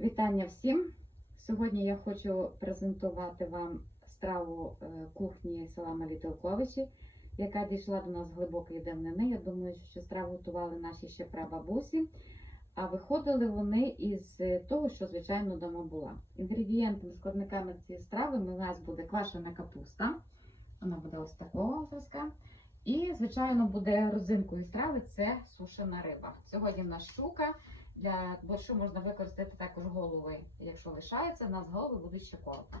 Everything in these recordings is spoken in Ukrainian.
Вітання всім! Сьогодні я хочу презентувати вам страву е, кухні села Малітолковичі, яка дійшла до нас з глибокої давнини. Я думаю, що страву готували наші ще прабабусі, а виходили вони із е, того, що звичайно вдома була. Інгредієнтами, складниками цієї страви у нас буде квашена капуста. Вона буде ось такого зразка. І, звичайно, буде родзинкою страви це сушена риба. Сьогодні в нас щука. Для борщу можна використати також голови, якщо лишається, у нас голови будуть ще коротко.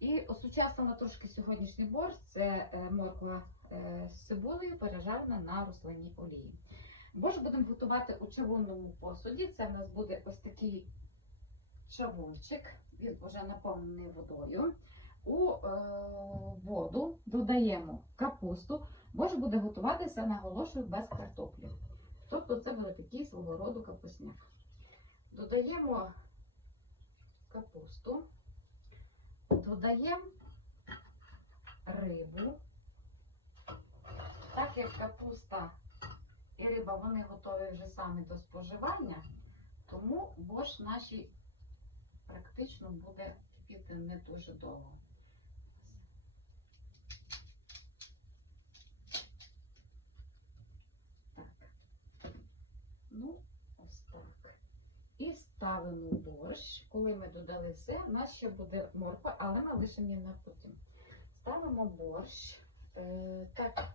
І осучаснила трошки сьогоднішній борщ це е, морква е, з цибулею, пережарена на рослинній олії. Борщ будемо готувати у чавунному посуді. Це в нас буде ось такий чавунчик, він вже наповнений водою. У е, воду додаємо капусту. Борщ буде готуватися, наголошую, без картоплі. Тобто це буде такий свого роду капусняк. Додаємо капусту, додаємо рибу. Так як капуста і риба вони готові вже самі до споживання, тому борщ нашій практично буде кипіти не дуже довго. Так. Ну, ось так. І ставимо борщ. Коли ми додали все, у нас ще буде морква, але ми лишимо на потім. Ставимо борщ е, так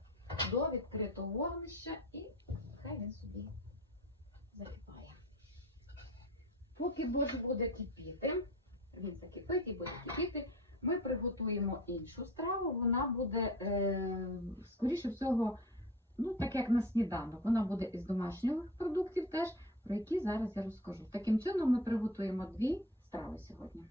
до відкритого вогнища і хай він собі закипає. Поки борщ буде кипіти, він закипить і буде кипіти, ми приготуємо іншу страву. Вона буде, е, скоріше всього, ну, так як на сніданок, вона буде із домашніх продуктів теж, про які зараз я розкажу. Таким чином, ми приготуємо дві страви сьогодні.